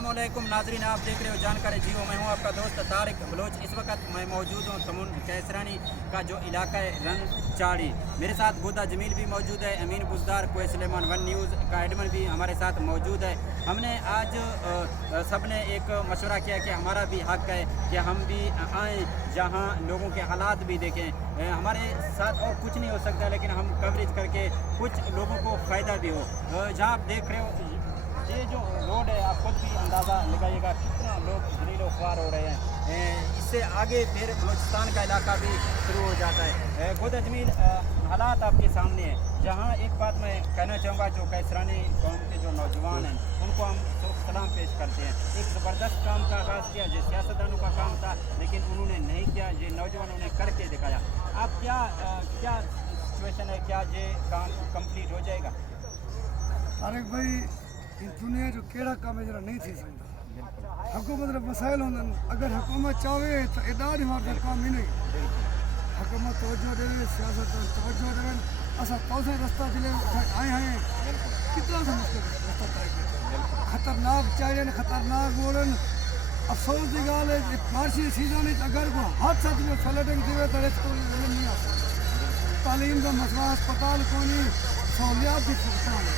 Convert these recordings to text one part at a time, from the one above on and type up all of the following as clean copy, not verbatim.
अस्सलामुअलैकुम नाजरीन, आप देख रहे हो जानकारी जियो। मैं हूं आपका दोस्त तारिक बलोच। इस वक्त मैं मौजूद हूं तमुन कैसरानी का जो इलाका है रंग चाड़ी। मेरे साथ गोदा जमील भी मौजूद है, अमीन बुजदार, कोई सुलेमान, वन न्यूज़ का एडमन भी हमारे साथ मौजूद है। हमने आज सब ने एक मशवरा किया कि हमारा भी हक है कि हम भी आएँ, जहाँ लोगों के हालात भी देखें। हमारे साथ और कुछ नहीं हो सकता, लेकिन हम कवरेज करके कुछ लोगों को फ़ायदा भी हो। जहाँ आप देख रहे हो ये जो रोड है, आप खुद भी अंदाज़ा लगाइएगा कितना लोग जलीलो ख्वार हो रहे हैं। इससे आगे फिर बलूचिस्तान का इलाका भी शुरू हो जाता है। गोदा जमील हालात आपके सामने है। जहाँ एक बात मैं कहना चाहूँगा, जो कैसरानी कौम के जो नौजवान हैं उनको हम सलाम पेश करते हैं। एक ज़बरदस्त काम का आगाज़ किया, जो सियासतदानों का काम था, लेकिन उन्होंने नहीं किया, ये नौजवानों ने करके दिखाया। आप क्या सिचुएशन है, क्या ये काम कंप्लीट हो जाएगा? तारिक भाई, दुनिया जो केड़ा काम है जरा नहीं थी सकता। हुकूमत रे मसाइल होंदन, अगर हुकूमत चाहे तो इदारे हमारे काम ही नहीं। हुकूमत तवज्जो दे, सियासत तवज्जो दे। असा कौन रास्ता जिले आए हैं, कितना सा मुश्किल रास्ता तय किया, खतरनाक चाहिए, खतरनाक बोलन। अफसोस की गाल है, बारिश सीजन है, अगर को हादसा जो फ्लडिंग थी तो इसको नहीं आ सकता। तालीम का मसला, अस्पताल को नहीं, सहूलियात भी नुकसान है।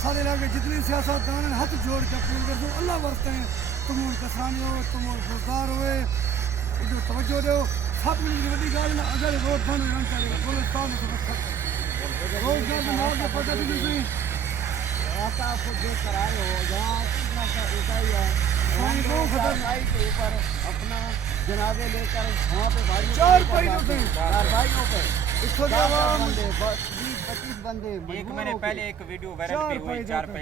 सारे इलाके जितने सियासतदान हैं हाथ जोड़ के अपील करते हो, अल्लाह वास्ते हैं, तुम किसानी हो, तुम गुजदार हुए, जो तवज्जो दो। 7 मिनट की बड़ी गाड़ी में अगर रोड बंद रहना चाहिए, बलूचिस्तान में रोजगार में नाव के पता भी नहीं। रास्ता आपको देख कर आए हो, जहाँ कितना सा ऊंचाई है, ऊंचाई के ऊपर अपना जनाजे लेकर वहाँ पे भाई 4 भाइयों पे 20-25 बंदे। एक महीने पहले एक वीडियो वायरल भी हुई, 4 पे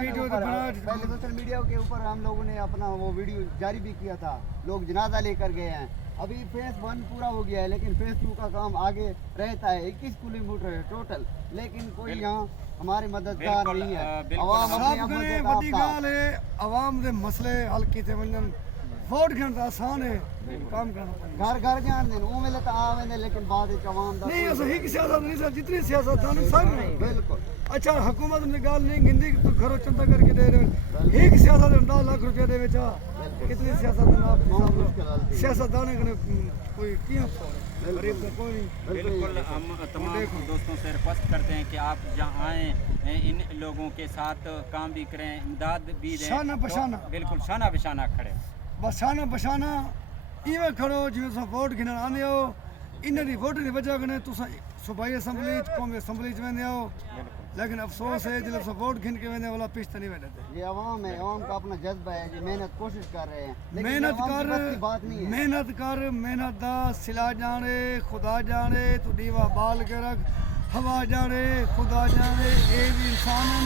वीडियो पहले सोशल मीडिया के ऊपर हम लोगों ने अपना वो वीडियो जारी भी किया था, लोग जनाजा लेकर गए हैं। अभी फेज 1 पूरा हो गया है, लेकिन फेज 2 का काम आगे रहता है। 21 किलोमीटर है टोटल, लेकिन कोई यहाँ हमारे मददगार नहीं है। आवाम के मसले हल किए वजन, वोट गिनना आसान है, काम करना घर घर जान देन ओ मिले तो आवे, लेकिन बाद में आवाम दा नहीं। ऐसा ही कि सियासत नहीं सर, जितनी सियासतदान सब बिल्कुल। अच्छा, हुकूमत ने गाल नहीं गिनती कि तू घरों चंदा करके दे रहे एक सियासत 10 लाख रुपया दे बेचा, कितनी सियासतदान कोई किया गरीब का कोई नहीं। बिल्कुल, हम तमाम दोस्तों से रिक्वेस्ट करते हैं कि आप जहाँ आएँ, इन लोगों के साथ काम भी करें, इमदाद भी दें। शाना बशाना, बिल्कुल शाना बशाना खड़े, बस शाना बशाना इवें खड़ो जिवें तुम वोट गिनण आने हो। इन्हां दी वोट की वजह कन्नै तुस सूबाई असैंबली कौमी असैंबली च वेंदे हो, लेकिन अफसोस है जिले तुम वोट गिन के वेंदे वाला पिछते नहीं वेंदे। ये आवाम है, आवाम का अपना जज्बा है, जो मेहनत कोशिश कर रहे हैं, लेकिन मेहनत आवाम की कर, बस की बात नहीं है। मेहनत कर, मेहनत दा सिला जाने, खुदा जाने, तू दीवा बाल के रख, हवा जाने, खुदा जाने, ये भी इंसान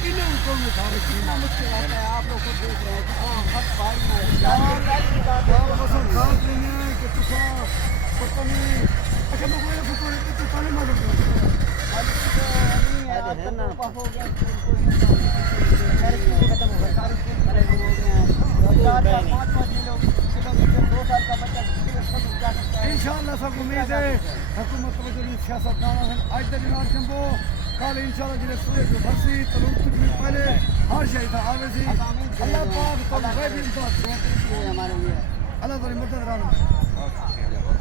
इन्हें को में कितना मुश्किल होता है, आप लोग खुद देख रहे हैं कितना हक बारी में मौसम खास नहीं है कि तुसा पता नहीं। अच्छा, मैं कोई फोटो तो ताने मालूम नहीं है, आज तक पास हो गया, कोई खत्म हो गया, सारे हो गए हैं। 4-5 किलोमीटर 2 साल का बच्चा जा सकता है। इंशाअल्लाह सब उम्मीद है हुकूमत तवज्जो सियासतदान आज तक दिनार जंबो कल इंशाअल्लाह जिले सूरज जो भरसी तलुक में पहले हर शय था आवे सी। अल्लाह पाक तो गैब इंसान हमारे लिए अल्लाह ताला मदद रान।